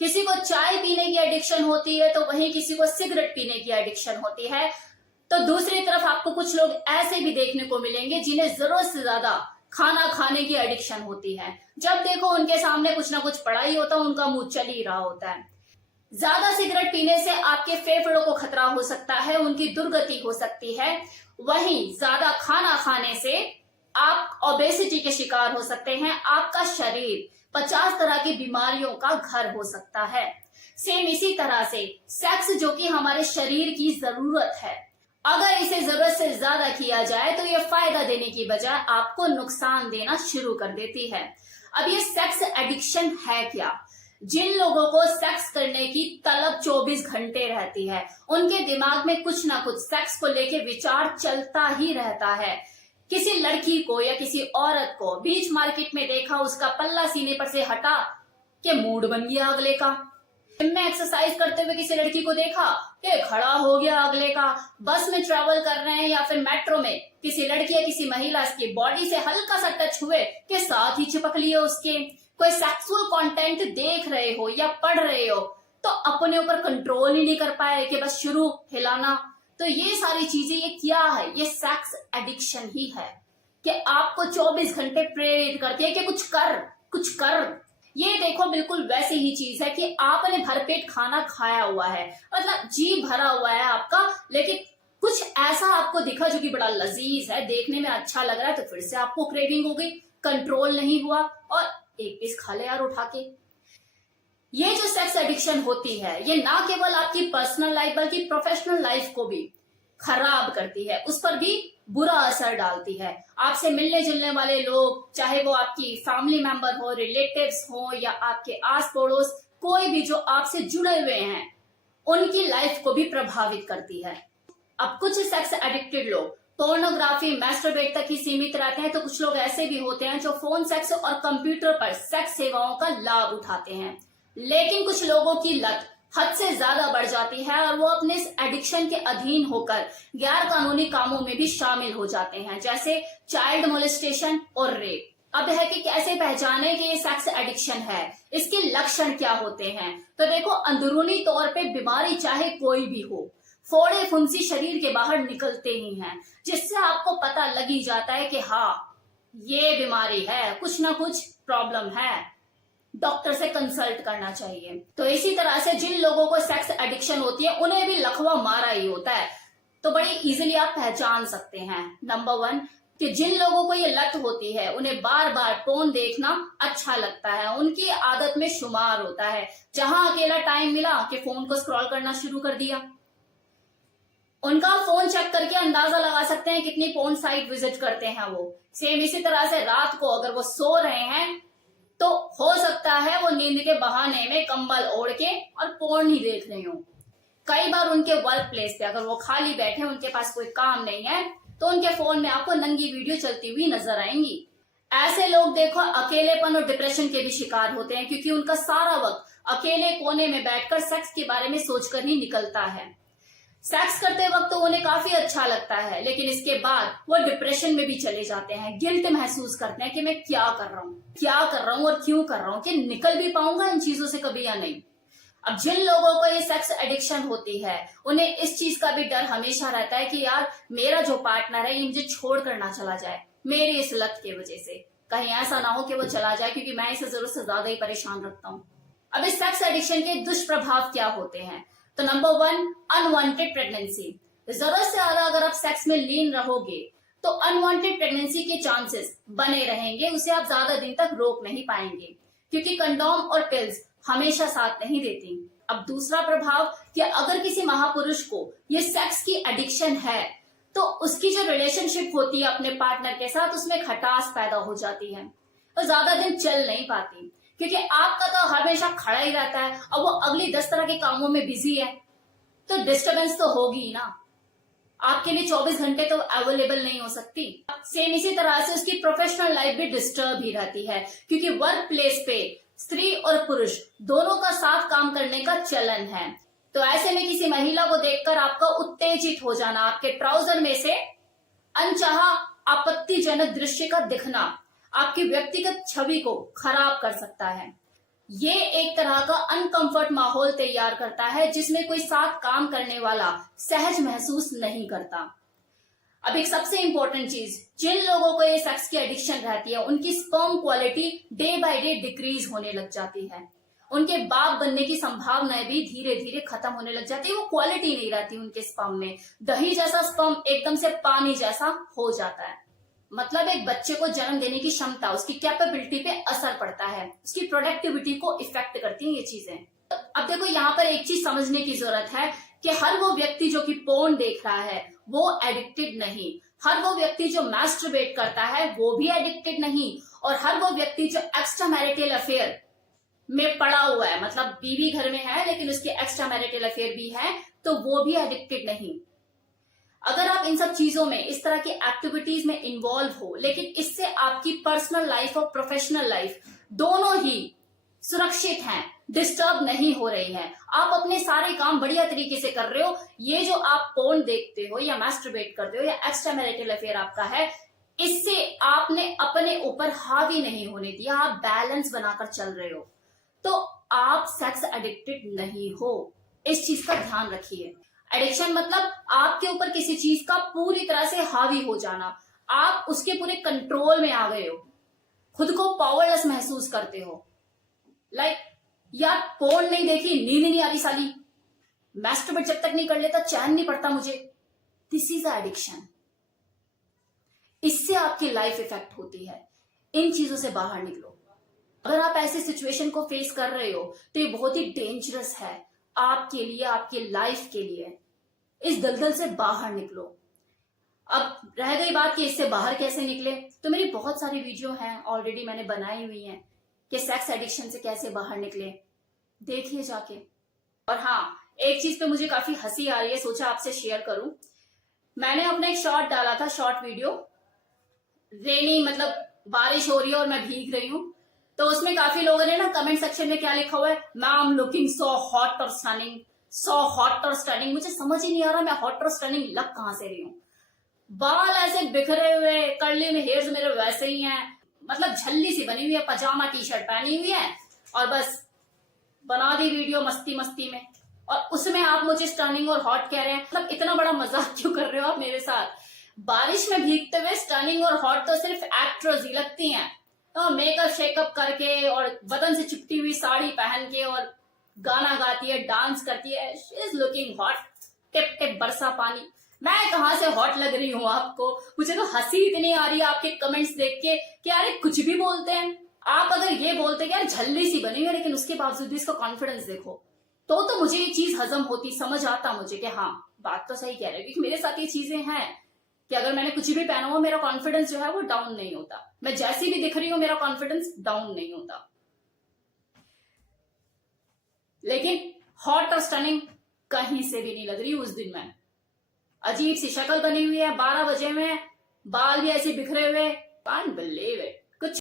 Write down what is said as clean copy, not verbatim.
किसी को चाय पीने की एडिक्शन होती है तो वहीं किसी को सिगरेट पीने की एडिक्शन होती है। तो दूसरी तरफ आपको कुछ लोग ऐसे भी देखने को मिलेंगे जिन्हें जरूरत से ज्यादा खाना खाने की एडिक्शन होती है। जब देखो उनके सामने कुछ ना कुछ पड़ा ही होता है, उनका मुंह चल ही रहा होता है। ज्यादा सिगरेट पीने से आपके फेफड़ों को खतरा हो सकता है, उनकी दुर्गति हो सकती है। वहीं ज्यादा खाना खाने से आप ओबेसिटी के शिकार हो सकते हैं। आपका शरीर 50 तरह की बीमारियों का घर हो सकता है। सेम इसी तरह से सेक्स, जो कि हमारे शरीर की जरूरत है, अगर इसे जरूरत से ज्यादा किया जाए तो ये फायदा देने की बजाय आपको नुकसान देना शुरू कर देती है। अब ये सेक्स एडिक्शन है क्या? जिन लोगों को सेक्स करने की तलब 24 घंटे रहती है, उनके दिमाग में कुछ ना कुछ सेक्स को लेके विचार चलता ही रहता है। किसी लड़की को या किसी औरत को बीच मार्केट में देखा, उसका पल्ला सीने पर से हटा के मूड बन गया अगले का। जिम में एक्सरसाइज करते हुए किसी लड़की को देखा कि खड़ा हो गया अगले का। बस में ट्रेवल कर रहे हैं या फिर मेट्रो में किसी लड़की या किसी महिला की बॉडी से हल्का सा टच हुए के साथ ही चिपक लिया उसके। कोई सेक्सुअल कंटेंट देख रहे हो या पढ़ रहे हो तो अपने ऊपर कंट्रोल ही नहीं कर पाए कि बस शुरू हिलाना। तो ये सारी चीजें, ये क्या है? ये सेक्स एडिक्शन ही है कि आपको 24 घंटे प्रेरित करती है कि कुछ कर। ये देखो बिल्कुल वैसी ही चीज है कि आपने भरपेट खाना खाया हुआ है, मतलब जी भरा हुआ है आपका, लेकिन कुछ ऐसा आपको दिखा जो कि बड़ा लजीज है, देखने में अच्छा लग रहा है, तो फिर से आपको क्रेविंग हो गई, कंट्रोल नहीं हुआ और एक पीस खा ले यार उठा के। ये जो सेक्स एडिक्शन होती है, ये ना केवल आपकी पर्सनल लाइफ बल्कि प्रोफेशनल लाइफ को भी खराब करती है, उस पर भी बुरा असर डालती है। आपसे मिलने जुलने वाले लोग, चाहे वो आपकी फैमिली मेंबर हो, रिलेटिव्स हो या आपके आस पड़ोस, कोई भी जो आपसे जुड़े हुए हैं, उनकी लाइफ को भी प्रभावित करती है। अब कुछ सेक्स एडिक्टेड लोग पोर्नोग्राफी, मैस्टरबेट तक ही सीमित रहते हैं, तो कुछ लोग ऐसे भी होते हैं जो फोन सेक्स और कंप्यूटर पर सेक्स सेवाओं का लाभ उठाते हैं। लेकिन कुछ लोगों की लत हद से ज्यादा बढ़ जाती है और वो अपने इस एडिक्शन के अधीन होकर गैर कानूनी कामों में भी शामिल हो जाते हैं, जैसे चाइल्ड मोलेस्टेशन और रेप। अब है कि कैसे पहचाने कि ये सेक्स एडिक्शन है, इसके लक्षण क्या होते हैं। तो देखो, अंदरूनी तौर पे बीमारी चाहे कोई भी हो, फोड़े फुंसी शरीर के बाहर निकलते ही हैं, जिससे आपको पता लग ही जाता है कि हाँ ये बीमारी है, कुछ ना कुछ प्रॉब्लम है, डॉक्टर से कंसल्ट करना चाहिए। तो इसी तरह से जिन लोगों को सेक्स एडिक्शन होती है उन्हें भी लकवा मारा ही होता है, तो बड़ी इजीली आप पहचान सकते हैं। नंबर 1 कि जिन लोगों को ये लत होती है उन्हें बार बार फोन देखना अच्छा लगता है, उनकी आदत में शुमार होता है। जहां अकेला टाइम मिला कि फोन को स्क्रॉल करना शुरू कर दिया। उनका फोन चेक करके अंदाजा लगा सकते हैं कितनी पोर्न साइट विजिट करते हैं वो। सेम इसी तरह से रात को अगर वो सो रहे हैं तो हो सकता है वो नींद के बहाने में कंबल ओढ़ के और पोर्न ही देख रहे हो। कई बार उनके वर्क प्लेस पे अगर वो खाली बैठे, उनके पास कोई काम नहीं है, तो उनके फोन में आपको नंगी वीडियो चलती हुई नजर आएंगी। ऐसे लोग देखो अकेलेपन और डिप्रेशन के भी शिकार होते हैं, क्योंकि उनका सारा वक्त अकेले कोने में बैठकर सेक्स के बारे में सोचकर ही निकलता है। सेक्स करते वक्त तो उन्हें काफी अच्छा लगता है, लेकिन इसके बाद वो डिप्रेशन में भी चले जाते हैं, गिल्ट महसूस करते हैं कि मैं क्या कर रहा हूँ और क्यों कर रहा हूँ, कि निकल भी पाऊंगा इन चीजों से कभी या नहीं। अब जिन लोगों को ये सेक्स एडिक्शन होती है उन्हें इस चीज का भी डर हमेशा रहता है कि यार मेरा जो पार्टनर है ये मुझे छोड़ कर ना चला जाए मेरी इस लत की वजह से, कहीं ऐसा ना हो कि वो चला जाए, क्योंकि मैं इसे जरूरत से ज्यादा ही परेशान रखता हूँ। अब इस सेक्स एडिक्शन के दुष्प्रभाव क्या होते हैं? तो नंबर 1 अनवांटेड प्रेगनेंसी। जरूरत से ज्यादा अगर आप सेक्स में लीन रहोगे तो अनवांटेड प्रेगनेंसी के चांसेस बने रहेंगे, उसे आप ज्यादा दिन तक रोक नहीं पाएंगे, क्योंकि कंडोम और पिल्स हमेशा साथ नहीं देती। अब दूसरा प्रभाव कि अगर किसी महापुरुष को ये सेक्स की एडिक्शन है तो उसकी जो रिलेशनशिप होती है अपने पार्टनर के साथ, उसमें खटास पैदा हो जाती है और ज्यादा दिन चल नहीं पाती, क्योंकि आपका तो हमेशा खड़ा ही रहता है और वो अगली 10 तरह के कामों में बिजी है, तो डिस्टरबेंस तो होगी ही ना। आपके लिए 24 घंटे तो अवेलेबल नहीं हो सकती। सेम इसी तरह से उसकी प्रोफेशनल लाइफ भी डिस्टर्ब ही रहती है, क्योंकि वर्क प्लेस पे स्त्री और पुरुष दोनों का साथ काम करने का चलन है। तो ऐसे में किसी महिला को देखकर आपका उत्तेजित हो जाना, आपके ट्राउजर में से अनचाहा आपत्तिजनक दृश्य का दिखना आपकी व्यक्तिगत छवि को खराब कर सकता है। ये एक तरह का अनकंफर्ट माहौल तैयार करता है जिसमें कोई साथ काम करने वाला सहज महसूस नहीं करता। अब एक सबसे इंपॉर्टेंट चीज, जिन लोगों को ये सेक्स की एडिक्शन रहती है उनकी sperm quality day by day decrease होने लग जाती है। उनके बाप बनने की संभावनाएं भी धीरे धीरे खत्म होने लग जाती है। वो क्वालिटी नहीं रहती उनके स्पर्म में। दही जैसा स्पर्म एकदम से पानी जैसा हो जाता है। मतलब एक बच्चे को जन्म देने की क्षमता, उसकी कैपेबिलिटी पे असर पड़ता है, उसकी प्रोडक्टिविटी को इफेक्ट करती हैं ये चीजें। अब देखो यहाँ पर एक चीज समझने की जरूरत है कि हर वो व्यक्ति जो कि पोर्न देख रहा है वो एडिक्टेड नहीं, हर वो व्यक्ति जो मैस्टरबेट करता है वो भी एडिक्टेड नहीं, और हर वो व्यक्ति जो एक्स्ट्रा मैरिटल अफेयर में पड़ा हुआ है, मतलब बीवी घर में है लेकिन उसकी एक्स्ट्रा मैरिटल अफेयर भी है, तो वो भी एडिक्टेड नहीं। अगर आप इन सब चीजों में, इस तरह की एक्टिविटीज में इन्वॉल्व हो, लेकिन इससे आपकी पर्सनल लाइफ और प्रोफेशनल लाइफ दोनों ही सुरक्षित हैं, डिस्टर्ब नहीं हो रही है, आप अपने सारे काम बढ़िया तरीके से कर रहे हो, ये जो आप पोर्न देखते हो या मैस्टरबेट करते हो या एक्स्ट्रा मैरिटल अफेयर आपका है, इससे आपने अपने ऊपर हावी नहीं होने दिया, आप बैलेंस बनाकर चल रहे हो, तो आप सेक्स एडिक्टेड नहीं हो। इस चीज का ध्यान रखिए। एडिक्शन मतलब आपके ऊपर किसी चीज का पूरी तरह से हावी हो जाना, आप उसके पूरे कंट्रोल में आ गए हो, खुद को पावरलेस महसूस करते हो। लाइक यार पोर्न नहीं देखी, नींद नहीं आ रही साली, मैस्टरबेट जब तक नहीं कर लेता चैन नहीं पड़ता मुझे, दिस इज एडिक्शन। इससे आपकी लाइफ इफेक्ट होती है। इन चीजों से बाहर निकलो। अगर आप ऐसी सिचुएशन को फेस कर रहे हो तो ये बहुत ही डेंजरस है आपके लिए, आपकी लाइफ के लिए। इस दलदल से बाहर निकलो। अब रह गई बात कि इससे बाहर कैसे निकले, तो मेरी बहुत सारी वीडियो हैं ऑलरेडी मैंने बनाई हुई हैं कि सेक्स एडिक्शन से कैसे बाहर निकले, देखिए जाके। और हाँ, एक चीज पे मुझे काफी हंसी आ रही है, सोचा आपसे शेयर करूं। मैंने अपना एक शॉर्ट डाला था, शॉर्ट वीडियो, रेनी मतलब बारिश हो रही है और मैं भीग रही हूं, तो उसमें काफी लोगों ने ना कमेंट सेक्शन में क्या लिखा हुआ है, मैम लुकिंग सो हॉट और स्टनिंग, सो हॉट और स्टनिंग। मुझे समझ ही नहीं आ रहा मैं हॉट और स्टनिंग लग कहां से रही हूं। बाल ऐसे बिखरे हुए, कर्ली में हेयर्स मेरे वैसे ही हैं, मतलब झल्ली सी बनी हुई है, पजामा टी शर्ट पहनी हुई है और बस बना दी वीडियो मस्ती मस्ती में, और उसमें आप मुझे स्टनिंग और हॉट कह रहे हैं। मतलब इतना बड़ा मजाक क्यों कर रहे हो आप मेरे साथ। बारिश में भीगते हुए स्टनिंग और हॉट तो सिर्फ एक्ट्रेस ही लगती हैं, तो मेकअप शेकअप करके और बदन से चिपटी हुई साड़ी पहन के और गाना गाती है, डांस करती है, she is looking hot, tip tip बरसा पानी। मैं कहां से हॉट लग रही हूँ आपको। मुझे तो हंसी इतनी आ रही है आपके कमेंट्स देख के कि यार कुछ भी बोलते हैं। आप अगर ये बोलते कि यार झल्ली सी बनी है लेकिन उसके बावजूद भी इसका कॉन्फिडेंस देखो, तो मुझे ये चीज हजम होती, समझ आता मुझे कि हाँ बात तो सही कह रहे हो, क्योंकि मेरे साथ ये चीजें हैं कि अगर मैंने कुछ भी पहना हो मेरा कॉन्फिडेंस जो है वो डाउन नहीं होता, मैं जैसी भी दिख रही हूं मेरा कॉन्फिडेंस डाउन नहीं होता। लेकिन हॉट और स्टनिंग कहीं से भी नहीं लग रही उस दिन। मैं अजीब सी शक्ल बनी हुई है, 12 बजे में बाल भी ऐसे बिखरे हुए, कांट बिलीव इट।